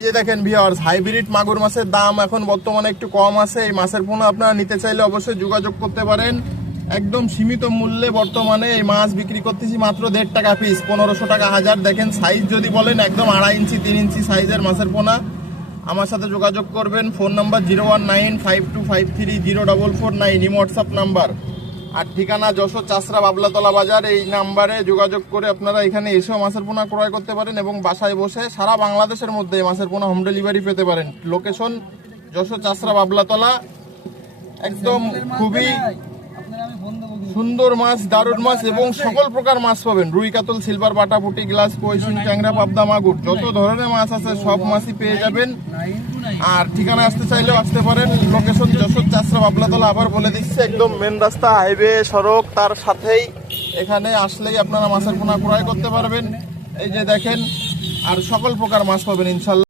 যে দেখেন viewers, hybrid মাগুর মাছের দাম এখন বর্তমানে একটু কম আছে। এই মাছের পোনা আপনারা নিতে চাইলে অবশ্যই যোগাযোগ করতে পারেন। একদম সীমিত মূল্যে বর্তমানে এই মাছ বিক্রি করতেছি মাত্র 1.5 টাকা পিস, 1500 টাকা হাজার। দেখেন সাইজ যদি বলেন একদম 2.5 ইঞ্চি 3 ইঞ্চি সাইজের মাছের পোনা। আমার সাথে যোগাযোগ করবেন। Phone number 01952530449, imo WhatsApp number. আর ঠিকানা যশোর চাষরা বাবলাতলা বাজার। এই নাম্বারে যোগাযোগ করে আপনারা এখানে এসেও মাছের পোনা ক্রয় করতে পারেন এবং বাসায় বসে সারা বাংলাদেশের মধ্যে মাছের পোনা হোম ডেলিভারি পেতে পারেন। লোকেশন যশোর চাষরা বাবলাতলা। একদম খুবই সুন্দর মাছ, দারুণ মাছ এবং সকল প্রকার মাছ পাবেন। রুই, কাতল, সিলভার, বাটা, পুঁটি, গ্লাস, কই, শিং, ট্যাংরা, পাবদা, মাগুর, যত ধরনের মাছ আছে সব মাছই পেয়ে যাবেন। আর ঠিকানা আসতে চাইলেও আসতে পারেন। লোকেশন যশোর চাষরা বাবলাতলা। আবার বলে দিচ্ছি, একদম মেন রাস্তা, হাইওয়ে, সড়ক, তার সাথেই। এখানে আসলেই আপনারা মাছের পোনা ক্রয় করতে পারবেন। এই যে দেখেন, আর সকল প্রকার মাছ পাবেন ইনশাল্লাহ।